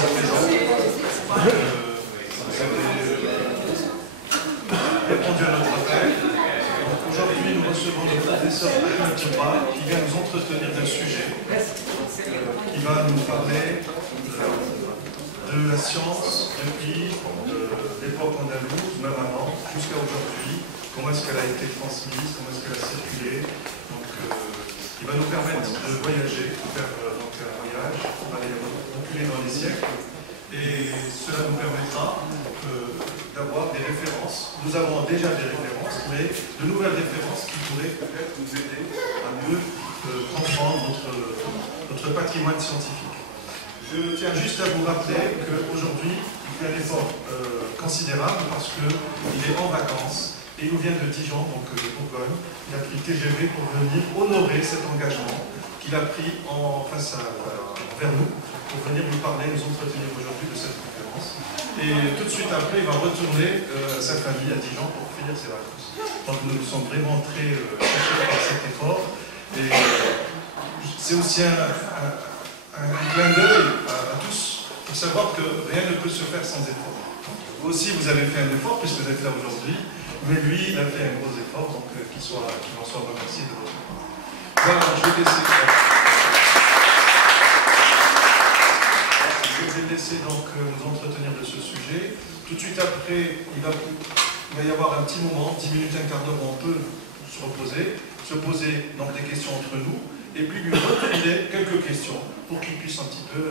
ici présents. Vous avez répondu à notre appel. Aujourd'hui, nous recevons le professeur Ahmed Djebra qui vient nous entretenir d'un sujet qui va nous parler de la science depuis l'époque andalouse, même avant, jusqu'à aujourd'hui. Comment est-ce qu'elle a été transmise, comment est-ce qu'elle a circulé. Donc, il va nous permettre de voyager, de faire donc, un voyage, on va aller reculer dans les siècles. Et cela nous permettra d'avoir des références. Nous avons déjà des références, mais de nouvelles références qui pourraient peut-être nous aider à mieux comprendre notre patrimoine scientifique. Je tiens juste à vous rappeler qu'aujourd'hui, il fait un effort considérable parce qu'il est en vacances et il nous vient de Dijon, donc de Bourgogne. Il a pris le TGV pour venir honorer cet engagement qu'il a pris envers nous, pour venir nous parler, nous entretenir aujourd'hui de cette conférence. Et tout de suite après, il va retourner à sa famille à Dijon pour finir ses vacances. Donc nous sommes vraiment très touchés par cet effort. Et c'est aussi un clin d'œil à tous pour savoir que rien ne peut se faire sans effort. Vous aussi, vous avez fait un effort puisque vous êtes là aujourd'hui, mais lui, il a fait un gros effort, donc qu'il en soit remercié de votre part. Voilà, je vais laisser donc nous entretenir de ce sujet. Tout de suite après, il va y avoir un petit moment, 10 minutes, un quart d'heure, où on peut se poser donc des questions entre nous, et puis lui retourner quelques questions pour qu'il puisse un petit peu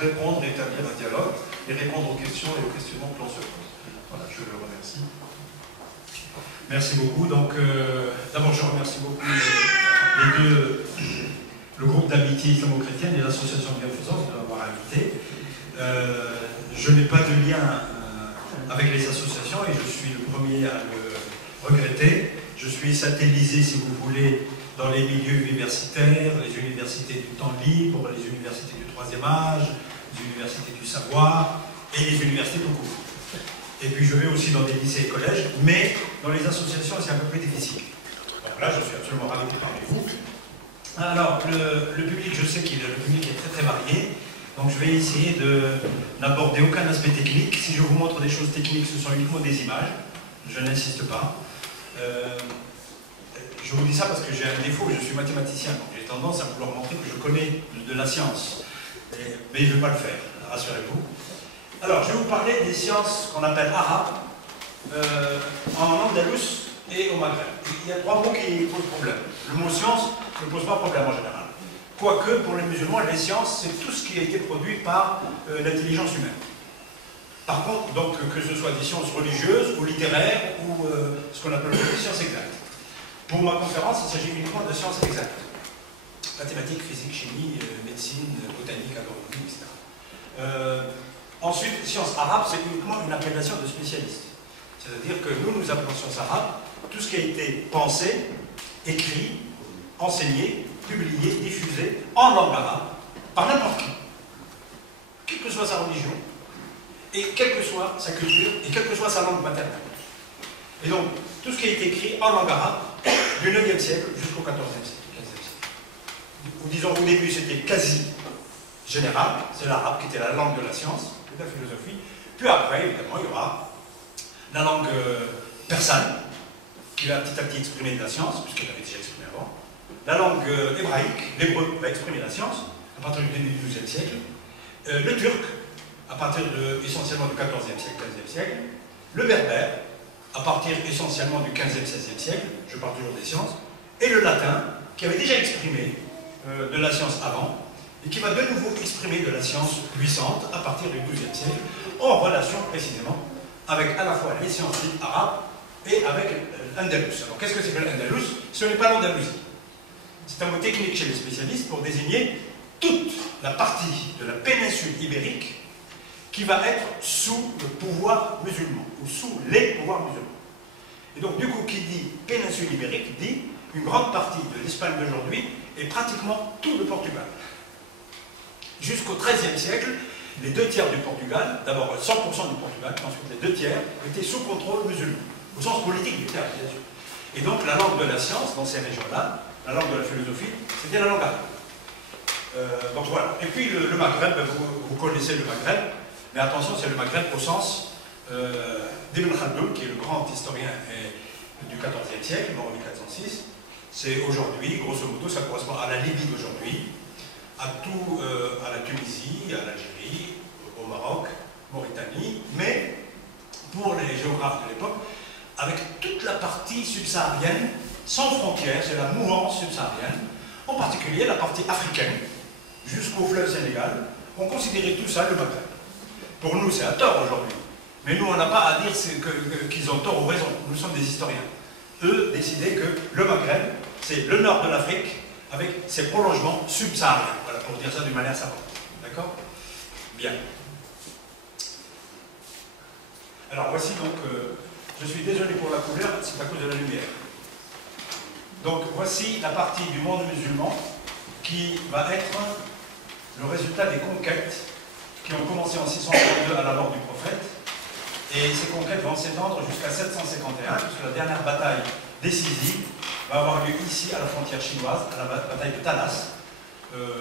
répondre, établir un dialogue et répondre aux questions et aux questionnements que l'on se pose. Voilà, je le remercie. Merci beaucoup. Donc, d'abord, je remercie beaucoup le groupe d'amitié islamo-chrétienne et l'association de bienfaisance de m'avoir invité. Je n'ai pas de lien avec les associations et je suis le premier à le regretter. Je suis satellisé, si vous voulez, dans les milieux universitaires, les universités du temps libre, les universités du troisième âge, les universités du savoir et les universités tout court. Et puis je vais aussi dans des lycées et collèges, mais dans les associations c'est un peu plus difficile. Donc là je suis absolument ravi de parler de vous. Alors le public, je sais que le public est très très varié, donc je vais essayer d'aborder aucun aspect technique. Si je vous montre des choses techniques, ce sont uniquement des images, je n'insiste pas. Je vous dis ça parce que j'ai un défaut, je suis mathématicien, donc j'ai tendance à vouloir montrer que je connais de la science. Mais je ne vais pas le faire, rassurez-vous. Alors, je vais vous parler des sciences qu'on appelle arabes, en Andalous et au Maghreb. Il y a trois mots qui posent problème. Le mot science ne pose pas problème en général. Quoique, pour les musulmans, les sciences, c'est tout ce qui a été produit par l'intelligence humaine. Par contre, donc, que ce soit des sciences religieuses ou littéraires ou ce qu'on appelle des sciences exactes. Pour ma conférence, il s'agit uniquement de sciences exactes. Mathématiques, physique, chimie, médecine, botanique, agronomie, etc. Ensuite, sciences arabes, c'est uniquement une appellation de spécialiste. C'est-à-dire que nous appelons sciences arabes tout ce qui a été pensé, écrit, enseigné, publié, diffusé en langue arabe par n'importe qui. Quelle que soit sa religion, et quelle que soit sa culture, et quelle que soit sa langue maternelle. Et donc, tout ce qui a été écrit en langue arabe du 9e siècle jusqu'au 14e siècle, 15e siècle. Ou disons au début, c'était quasi général, c'est l'arabe qui était la langue de la science, de la philosophie. Puis après, évidemment, il y aura la langue persane, qui va petit à petit exprimer de la science, puisqu'elle avait déjà exprimé avant. La langue hébraïque, l'hébreu, va exprimer la science, à partir du début du XIIe siècle. Le turc, à partir essentiellement du XIVe siècle, XVe siècle. Le berbère, à partir essentiellement du XVe, XVIe siècle, je parle toujours des sciences. Et le latin, qui avait déjà exprimé de la science avant, et qui va de nouveau exprimer de la science puissante à partir du XIIe siècle, en relation précisément avec à la fois les sciences dites arabes et avec l'Andalous. Alors qu'est-ce que c'est que l'Andalous? Ce n'est pas l'Andalousie. C'est un mot technique chez les spécialistes pour désigner toute la partie de la péninsule ibérique qui va être sous le pouvoir musulman, ou sous les pouvoirs musulmans. Et donc du coup, qui dit péninsule ibérique, dit une grande partie de l'Espagne d'aujourd'hui et pratiquement tout le Portugal. Jusqu'au XIIIe siècle, les 2 tiers du Portugal, d'abord 100% du Portugal, ensuite les 2 tiers, étaient sous contrôle musulman, au sens politique du terme, bien sûr. Et donc la langue de la science, dans ces régions-là, la langue de la philosophie, c'est bien la langue arabe. Donc voilà. Et puis le Maghreb, vous Vous connaissez le Maghreb, mais attention, c'est le Maghreb au sens d'Ibn Khaldoun, qui est le grand historien du XIVe siècle, mort en 1406. C'est aujourd'hui, grosso modo, ça correspond à la Libye d'aujourd'hui, à la Tunisie, à l'Algérie, au Maroc, Mauritanie, mais pour les géographes de l'époque, avec toute la partie subsaharienne, sans frontières, c'est la mouvance subsaharienne, en particulier la partie africaine, jusqu'au fleuve Sénégal, on considérait tout ça le Maghreb. Pour nous, c'est à tort aujourd'hui, mais nous, on n'a pas à dire qu'ils ont tort ou raison, nous sommes des historiens. Eux décidaient que le Maghreb, c'est le nord de l'Afrique, avec ses prolongements subsahariens, voilà, pour dire ça d'une manière savante. D'accord? Bien. Alors voici donc, je suis désolé pour la couleur, c'est à cause de la lumière. Donc voici la partie du monde musulman qui va être le résultat des conquêtes qui ont commencé en 632 à la mort du prophète. Et ces conquêtes vont s'étendre jusqu'à 751, puisque la dernière bataille décisive va avoir lieu ici, à la frontière chinoise, à la bataille de Talas.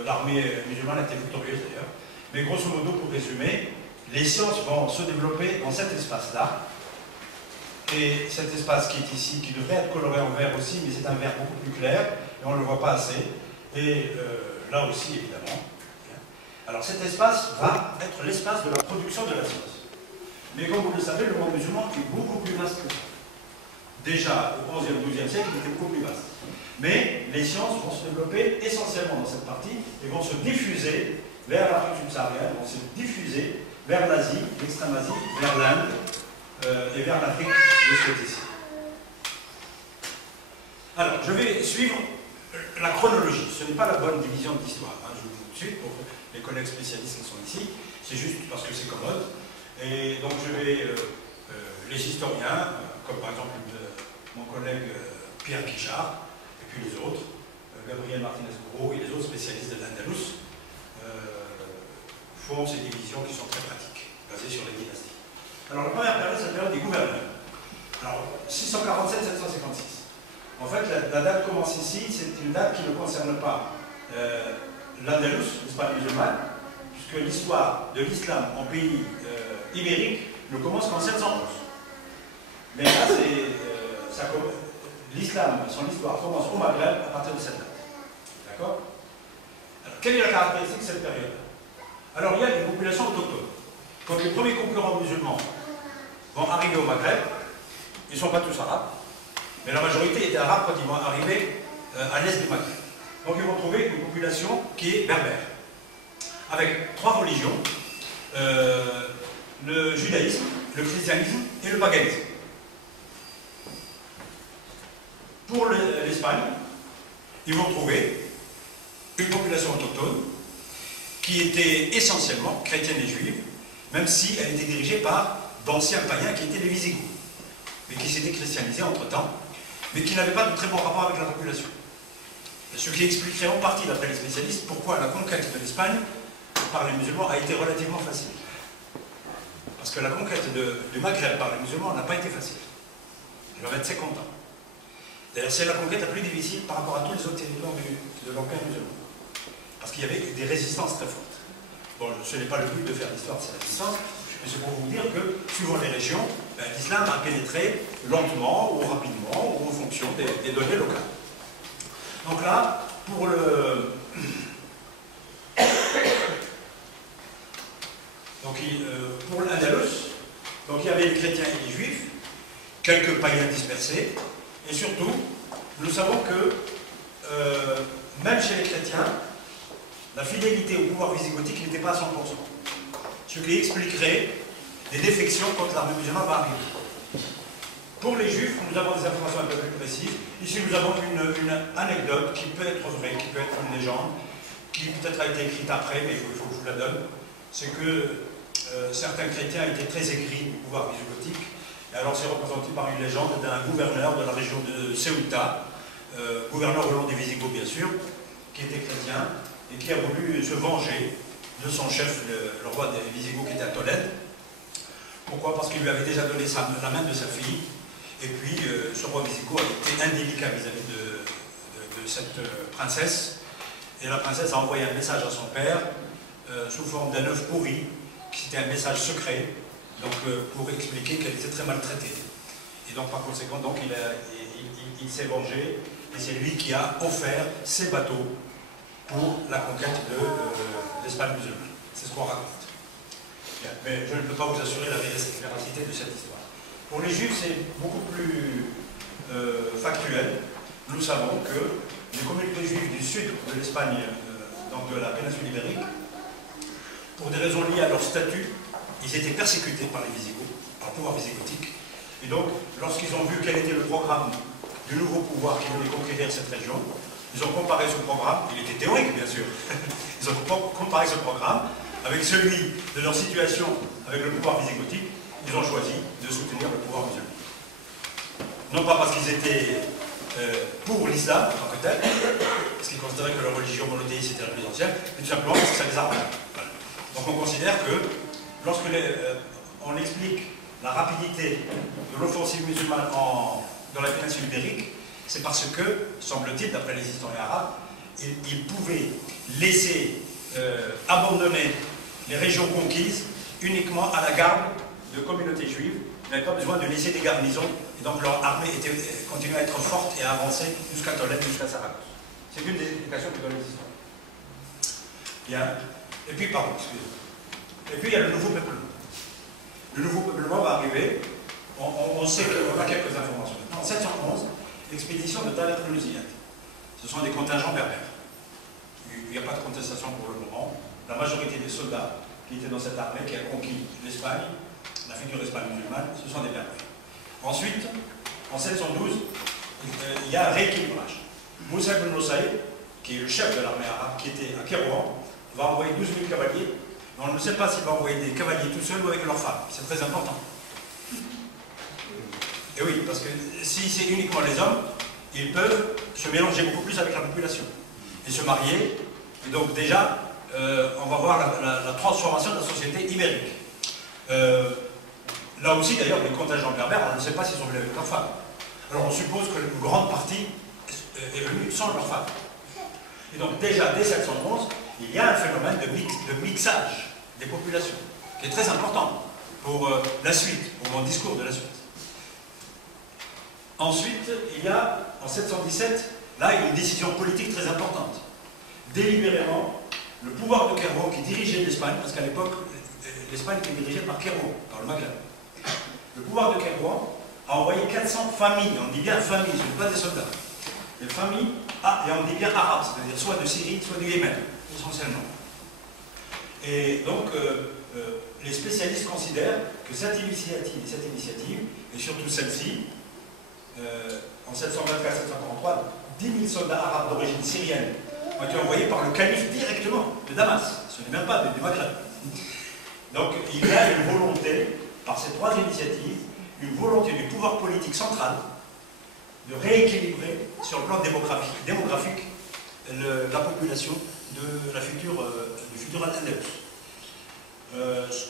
L'armée musulmane a été victorieuse d'ailleurs. Mais grosso modo, pour résumer, les sciences vont se développer dans cet espace-là. Et cet espace qui est ici, qui devrait être coloré en vert aussi, mais c'est un vert beaucoup plus clair, et on ne le voit pas assez. Et là aussi, évidemment. Alors cet espace va être l'espace de la production de la science. Mais comme vous le savez, le monde musulman est beaucoup plus vaste que ça. Déjà, au XIe, XIIe siècle, il était beaucoup plus vaste. Mais les sciences vont se développer essentiellement dans cette partie et vont se diffuser vers l'Afrique subsaharienne, vont se diffuser vers l'Asie, l'extrême-Asie, vers l'Inde et vers l'Afrique de ce côté-ci. Alors, je vais suivre la chronologie. Ce n'est pas la bonne division de l'histoire. Hein, je vous le dis tout de suite pour les collègues spécialistes qui sont ici. C'est juste parce que c'est commode. Et donc, je vais, les historiens, comme par exemple mon collègue Pierre Guichard, et puis les autres, Gabriel Martinez-Gouraud et les autres spécialistes de l'Andalous, font ces divisions qui sont très pratiques, basées sur les dynasties. Alors la première période, c'est la période des gouverneurs. Alors 647-756. En fait, la date commence ici, c'est une date qui ne concerne pas l'Andalous, l'Espagne musulmane, puisque l'histoire de l'islam en pays ibérique ne commence qu'en 711. Mais là, l'islam, son histoire commence au Maghreb à partir de cette date. D'accord? Alors, quelle est la caractéristique de cette période? Alors, il y a des populations autochtones. Quand les premiers concurrents musulmans vont arriver au Maghreb, ils ne sont pas tous arabes, mais la majorité était arabe quand ils vont arriver à l'est du Maghreb. Donc, ils vont trouver une population qui est berbère, avec trois religions, le judaïsme, le christianisme et le paganisme. Pour l'Espagne, ils vont trouver une population autochtone qui était essentiellement chrétienne et juive, même si elle était dirigée par d'anciens païens qui étaient les Visigoths, mais qui s'étaient christianisés entre-temps, mais qui n'avaient pas de très bon rapport avec la population. Ce qui expliquerait en partie, d'après les spécialistes, pourquoi la conquête de l'Espagne par les musulmans a été relativement facile. Parce que la conquête du Maghreb par les musulmans n'a pas été facile. Ils doivent être assez contents. D'ailleurs, c'est la conquête la plus difficile par rapport à tous les autres territoires de l'Empire musulman. Parce qu'il y avait des résistances très fortes. Bon, ce n'est pas le but de faire l'histoire de ces résistances, mais c'est pour vous dire que, suivant les régions, l'islam a pénétré lentement ou rapidement ou en fonction des données locales. Donc là, pour l'Andalous, donc il y avait les chrétiens et les juifs, quelques païens dispersés, et surtout, nous savons que même chez les chrétiens, la fidélité au pouvoir visigothique n'était pas à 100%. Ce qui expliquerait des défections quand l'armée musulmane va arriver. Pour les juifs, nous avons des informations un peu plus précises. Ici, nous avons une anecdote qui peut être vraie, qui peut être une légende, qui peut-être a été écrite après, mais il faut que je vous la donne. C'est que certains chrétiens étaient très aigris du pouvoir visigothique. Et alors, c'est représenté par une légende d'un gouverneur de la région de Ceuta, gouverneur au nom des Visigoths, bien sûr, qui était chrétien et qui a voulu se venger de son chef, le roi des Visigoths, qui était à Tolède. Pourquoi? Parce qu'il lui avait déjà donné la main de sa fille. Et puis, ce roi Visigoth a été indélicat vis-à-vis de cette princesse. Et la princesse a envoyé un message à son père sous forme d'un œuf pourri, qui c'était un message secret, donc pour expliquer qu'elle était très maltraitée. Et donc par conséquent, donc, il s'est vengé, et c'est lui qui a offert ses bateaux pour la conquête de l'Espagne musulmane. C'est ce qu'on raconte. Bien, mais je ne peux pas vous assurer la véracité de cette histoire. Pour les Juifs, c'est beaucoup plus factuel. Nous savons que les communautés juives du sud de l'Espagne, donc de la péninsule ibérique, pour des raisons liées à leur statut, ils étaient persécutés par les Visigoths, par le pouvoir visigothique. Et donc, lorsqu'ils ont vu quel était le programme du nouveau pouvoir qui voulait conquérir cette région, ils ont comparé ce programme, il était théorique bien sûr, ils ont comparé ce programme avec celui de leur situation avec le pouvoir visigothique, ils ont choisi de soutenir le pouvoir musulman. Non pas parce qu'ils étaient pour l'islam en tant que tel, parce qu'ils considéraient que leur religion monothéiste était la plus ancienne, mais tout simplement parce que ça les arrange. Voilà. Donc on considère que lorsque on explique la rapidité de l'offensive musulmane dans la péninsule ibérique, c'est parce que, semble-t-il, d'après les historiens arabes, ils pouvaient laisser abandonner les régions conquises uniquement à la garde de communautés juives. Ils n'avaient pas besoin de laisser des garnisons, et donc leur armée continuait à être forte et à avancer jusqu'à Tolède, jusqu'à Saragosse. C'est une des explications que donnent les historiens. Bien. Et puis, pardon, excusez-moi. Et puis, il y a le nouveau peuplement. Le nouveau peuplement va arriver. On sait qu'on a quelques informations. En 711, l'expédition de Talet el-Ziyad. Ce sont des contingents berbères. Il n'y a pas de contestation pour le moment. La majorité des soldats qui étaient dans cette armée, qui a conquis l'Espagne, la future Espagne musulmane, ce sont des berbères. Ensuite, en 712, il y a un rééquilibrage. Moussa ibn Moussaïd, qui est le chef de l'armée arabe, qui était à Kérouan, va envoyer 12 000 cavaliers. Mais on ne sait pas s'il va envoyer des cavaliers tout seuls ou avec leurs femmes. C'est très important. Et oui, parce que si c'est uniquement les hommes, ils peuvent se mélanger beaucoup plus avec la population et se marier. Et donc déjà, on va voir la transformation de la société ibérique. Là aussi, d'ailleurs, les contingents berbères, on ne sait pas s'ils sont venus avec leurs femmes. Alors on suppose que une grande partie est venue sans leurs femmes. Et donc déjà, dès 711, il y a un phénomène de mixage des populations, qui est très important pour la suite, pour mon discours de la suite. Ensuite, il y a, en 717, là, une décision politique très importante. Délibérément, le pouvoir de Kérouan qui dirigeait l'Espagne, parce qu'à l'époque, l'Espagne était dirigée par Kérouan, par le Maghreb. Le pouvoir de Kérouan a envoyé 400 familles, on dit bien familles, ce ne sont pas des soldats. Des familles, et on dit bien arabes, c'est-à-dire soit de Syrie, soit du Yémen, essentiellement. Et donc, les spécialistes considèrent que cette initiative, et surtout celle-ci, en 724-743, 10 000 soldats arabes d'origine syrienne ont été envoyés par le calife directement de Damas. Ce n'est même pas du Maghreb. Donc il y a une volonté, par ces trois initiatives, une volonté du pouvoir politique central de rééquilibrer sur le plan démographique la population de la future Al-Andalus.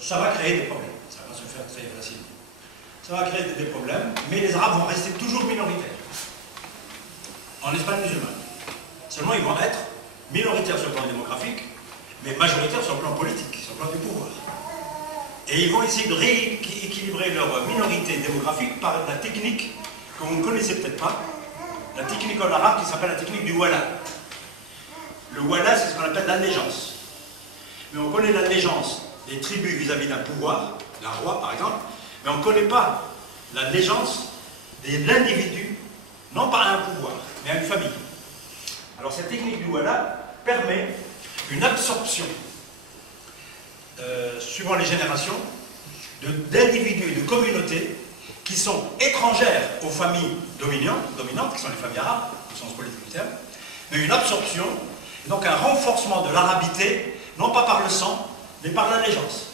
Ça va créer des problèmes. Ça va se faire très facilement. Ça va créer des problèmes, mais les Arabes vont rester toujours minoritaires en Espagne musulmane. Seulement, ils vont être minoritaires sur le plan démographique, mais majoritaires sur le plan politique, sur le plan du pouvoir. Et ils vont essayer de rééquilibrer leur minorité démographique par la technique que vous ne connaissez peut-être pas, la technique en arabe qui s'appelle la technique du wala. Le wala, c'est ce qu'on appelle l'allégeance. Mais on connaît l'allégeance des tribus vis-à-vis d'un pouvoir, d'un roi par exemple, mais on ne connaît pas l'allégeance de l'individu, non pas à un pouvoir, mais à une famille. Alors cette technique du wala permet une absorption, suivant les générations, d'individus et de communautés qui sont étrangères aux familles dominantes, qui sont les familles arabes, au sens politique du terme, mais une absorption, et donc un renforcement de l'arabité, non pas par le sang, mais par l'allégeance.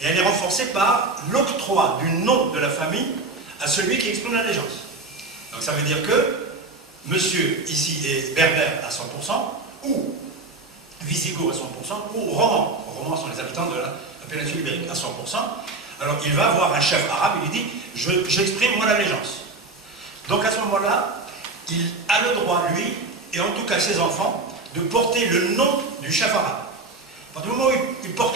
Et elle est renforcée par l'octroi du nom de la famille à celui qui exprime l'allégeance. Donc ça veut dire que monsieur ici est berbère à 100%, ou wisigoth à 100%, ou roman. Romans sont les habitants de la péninsule ibérique à 100%. Alors il va voir un chef arabe, il lui dit « j'exprime mon allégeance ». Donc à ce moment-là, il a le droit, lui, et en tout cas ses enfants, de porter le nom du chef arabe. À partir du moment où il porte